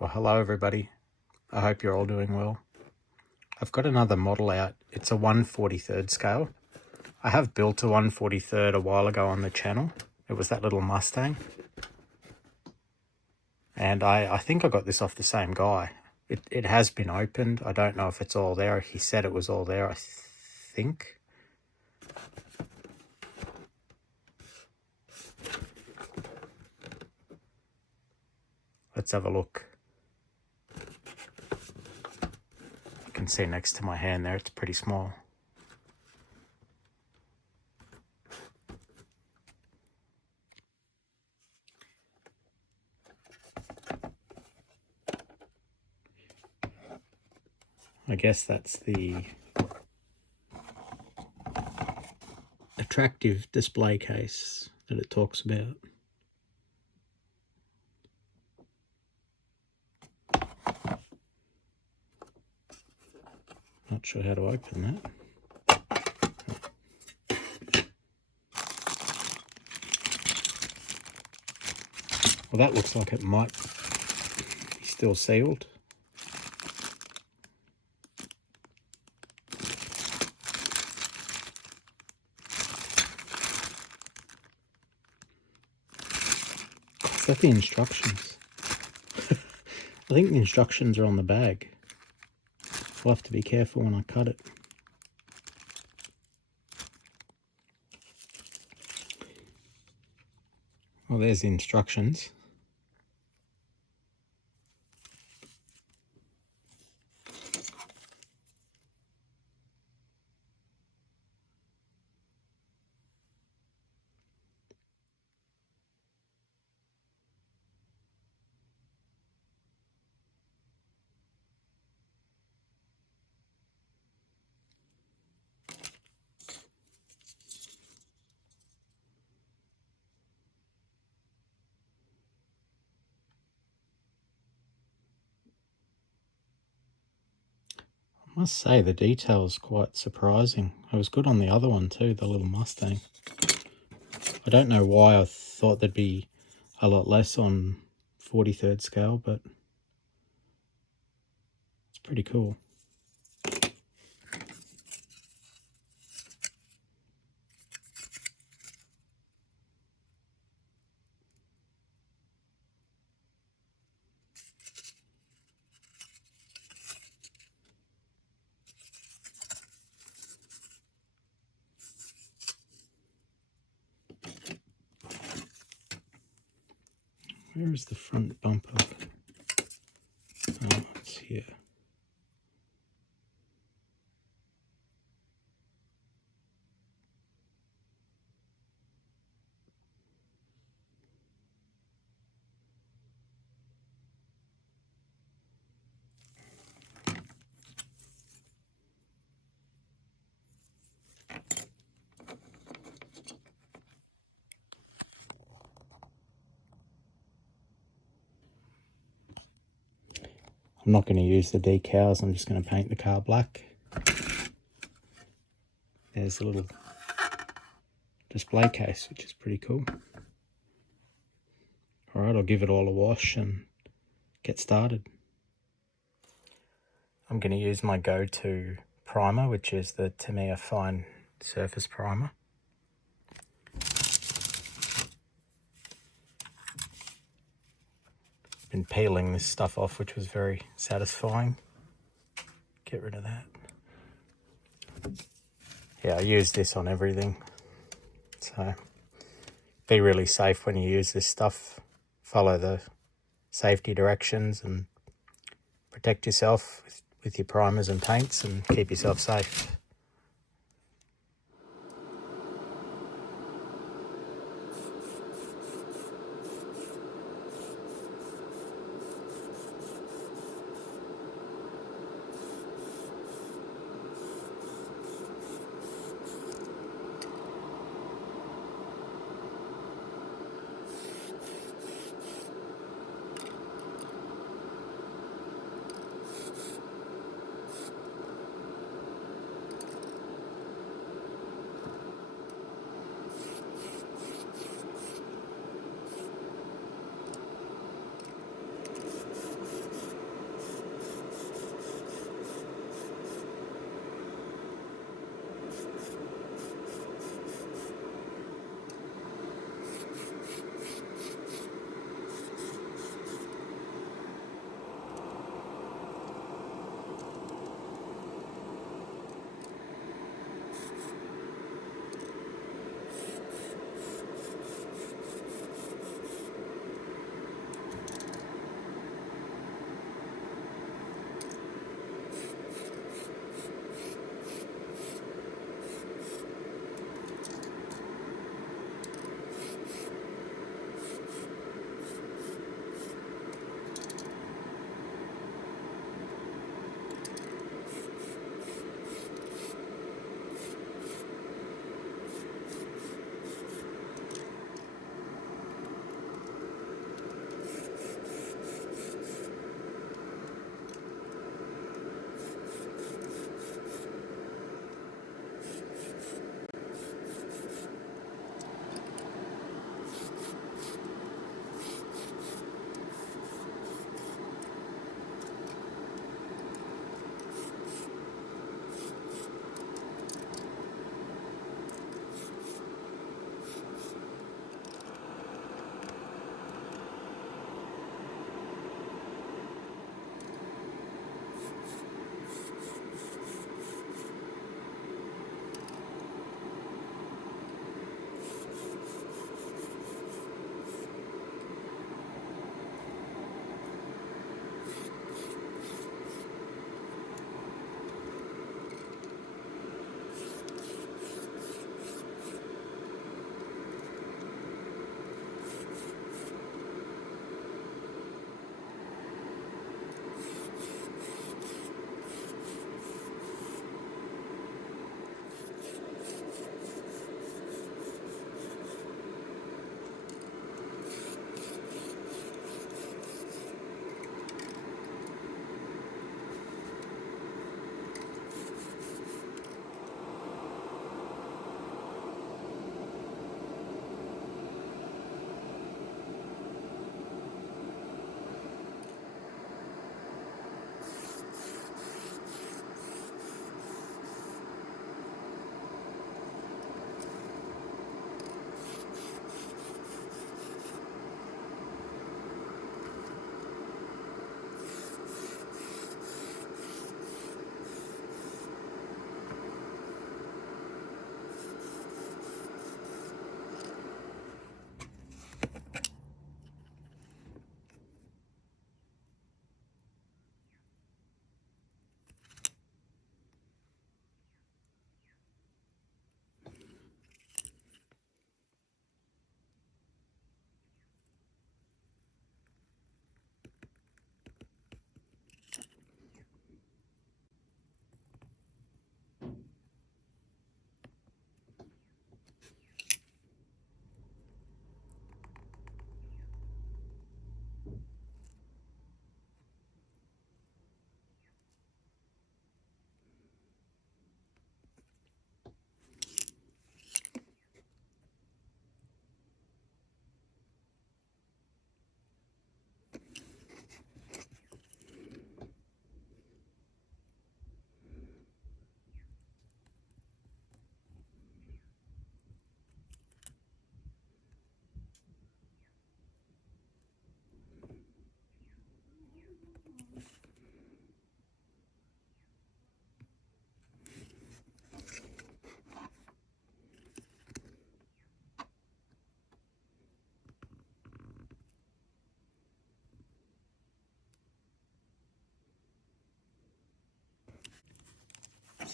Well, hello everybody. I hope you're all doing well. I've got another model out. It's a 1/43rd scale. I have built a 1/43rd a while ago on the channel. It was that little Mustang. And I think I got this off the same guy. It has been opened. I don't know if it's all there. He said it was all there, I think. Let's have a look. You can see next to my hand there, it's pretty small. I guess that's the attractive display case that it talks about. Not sure how to open that. Well, that looks like it might be still sealed. Is that the instructions? I think the instructions are on the bag. I'll have to be careful when I cut it. Well, there's the instructions. I must say the detail is quite surprising. It was good on the other one too, the little Mustang. I don't know why I thought there'd be a lot less on 43rd scale, but it's pretty cool. Where is the front bumper? Oh, it's here. I'm not going to use the decals, I'm just going to paint the car black. There's a little display case, which is pretty cool. Alright, I'll give it all a wash and get started. I'm going to use my go-to primer, which is the Tamiya Fine Surface Primer. Been peeling this stuff off, which was very satisfying. Get rid of that. Yeah, I use this on everything. So be really safe when you use this stuff. Follow the safety directions and protect yourself with your primers and paints and keep yourself safe.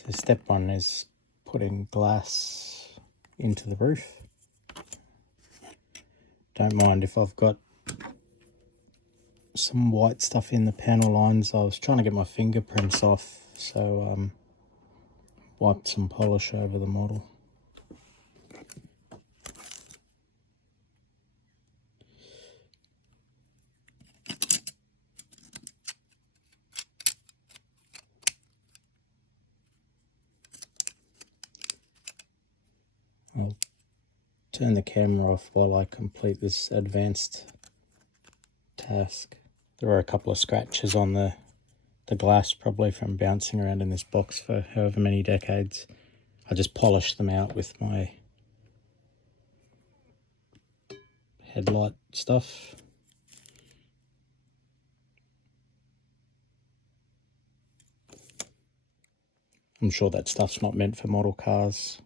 So step one is putting glass into the roof. Don't mind if I've got some white stuff in the panel lines. I was trying to get my fingerprints off, so wiped some polish over the model. I'll turn the camera off while I complete this advanced task. There are a couple of scratches on the glass, probably from bouncing around in this box for however many decades. I just polished them out with my headlight stuff. I'm sure that stuff's not meant for model cars,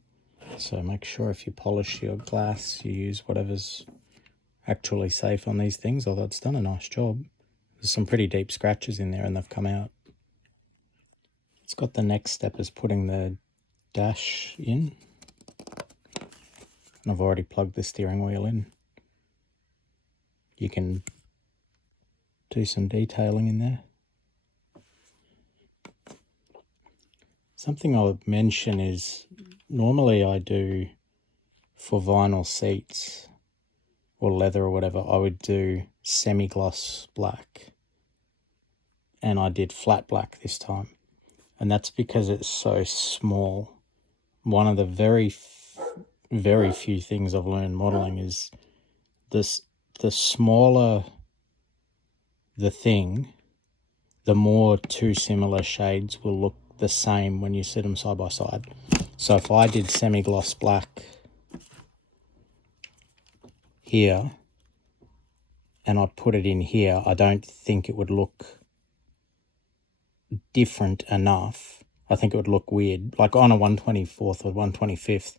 so make sure if you polish your glass, you use whatever's actually safe on these things, although it's done a nice job. There's some pretty deep scratches in there and they've come out. It's got the next step is putting the dash in. And I've already plugged the steering wheel in. You can do some detailing in there. Something I would mention is normally I do for vinyl seats or leather or whatever, I would do semi-gloss black. And I did flat black this time. And that's because it's so small. One of the very few things I've learned modeling is this: the smaller the thing, the more two similar shades will look the same when you sit them side by side. So if I did semi-gloss black here and I put it in here, I don't think it would look different enough. I think it would look weird. Like on a 124th or 125th,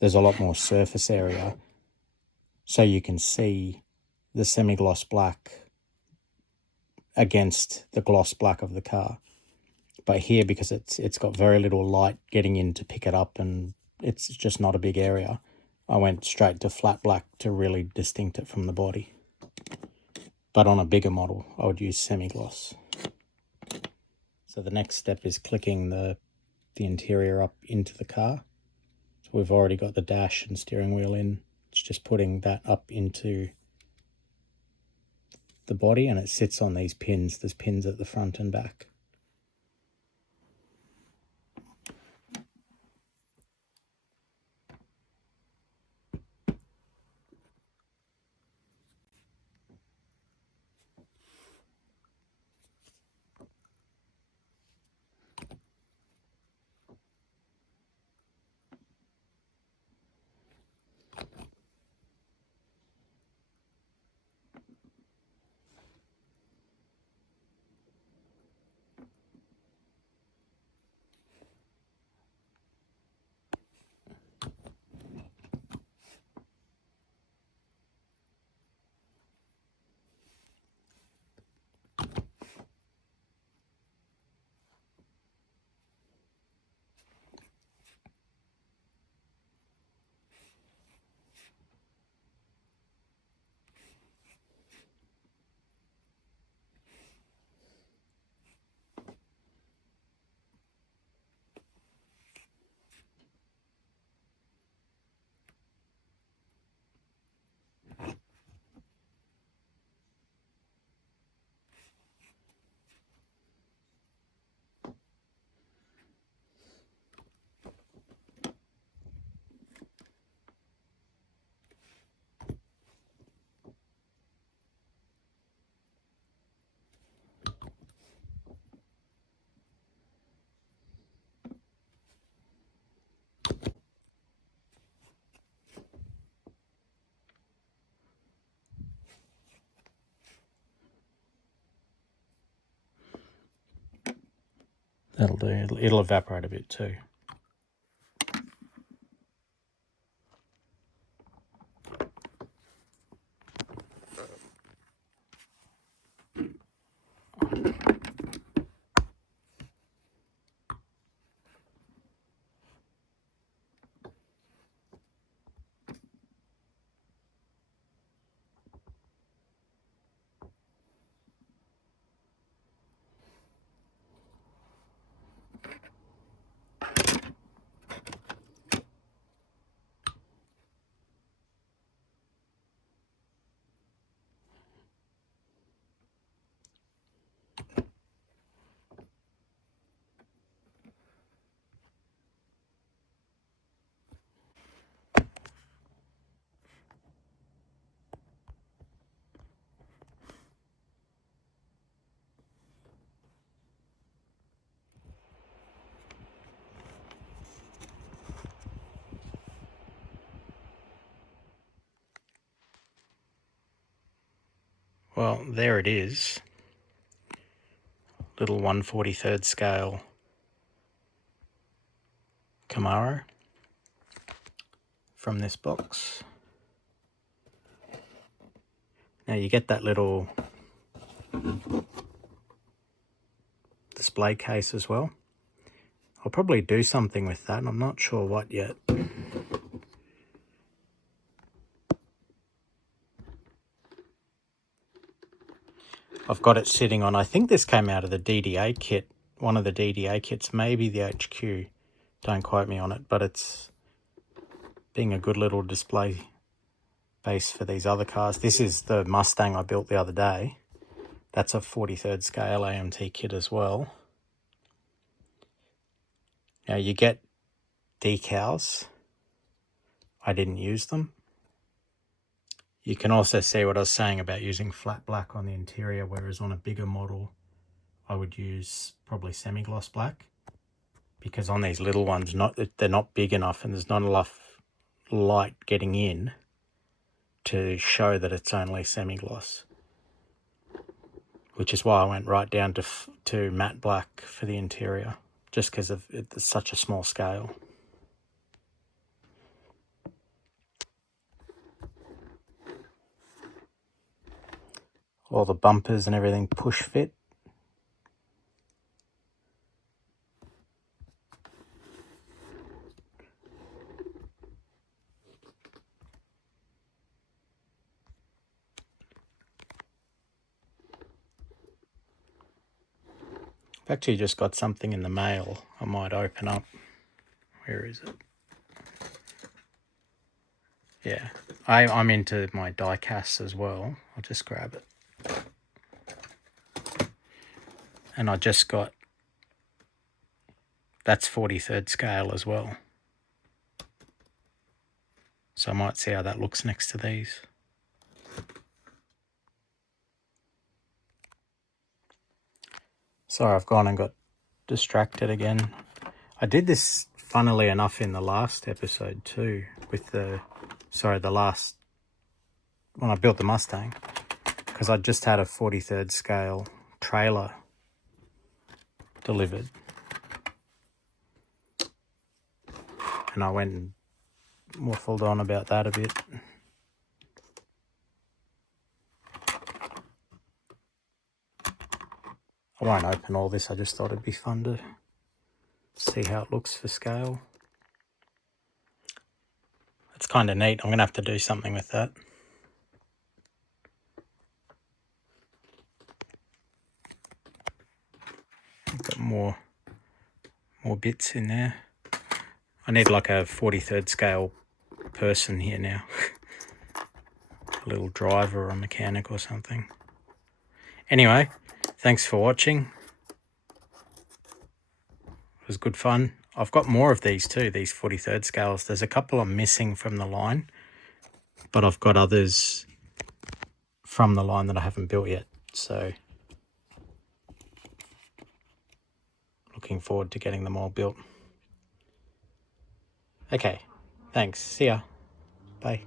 there's a lot more surface area, so you can see the semi-gloss black against the gloss black of the car. But here, because it's got very little light getting in to pick it up and it's just not a big area, I went straight to flat black to really distinct it from the body. But on a bigger model, I would use semi-gloss. So the next step is clicking the interior up into the car. So we've already got the dash and steering wheel in. It's just putting that up into the body, and it sits on these pins. There's pins at the front and back. That'll do. It'll evaporate a bit too. Well, there it is. Little 1/43 scale Camaro from this box. Now you get that little display case as well. I'll probably do something with that. I'm not sure what yet. I've got it sitting on, I think this came out of the DDA kit, one of the DDA kits, maybe the HQ. Don't quote me on it, but it's being a good little display base for these other cars. This is the Mustang I built the other day. That's a 43rd scale AMT kit as well. Now you get decals. I didn't use them. You can also see what I was saying about using flat black on the interior, whereas on a bigger model I would use probably semi-gloss black, because on these little ones they're not big enough and there's not enough light getting in to show that it's only semi-gloss, which is why I went right down to matte black for the interior, just because of it's such a small scale. All the bumpers and everything push fit. I've actually just got something in the mail I might open up. Where is it? Yeah, I'm into my die casts as well. I'll just grab it. And I just got, that's 43rd scale as well. So I might see how that looks next to these. Sorry, I've gone and got distracted again. I did this, funnily enough, in the last episode too, with the last, when I built the Mustang, because I just had a 43rd scale trailer delivered. And I went and waffled on about that a bit. I won't open all this, I just thought it'd be fun to see how it looks for scale. It's kind of neat. I'm going to have to do something with that. I've got more bits in there. I need like a 43rd scale person here now. A little driver or a mechanic or something. Anyway, thanks for watching. It was good fun. I've got more of these too, these 43rd scales. There's a couple I'm missing from the line, but I've got others from the line that I haven't built yet. So looking forward to getting them all built. Okay, thanks. See ya. Bye.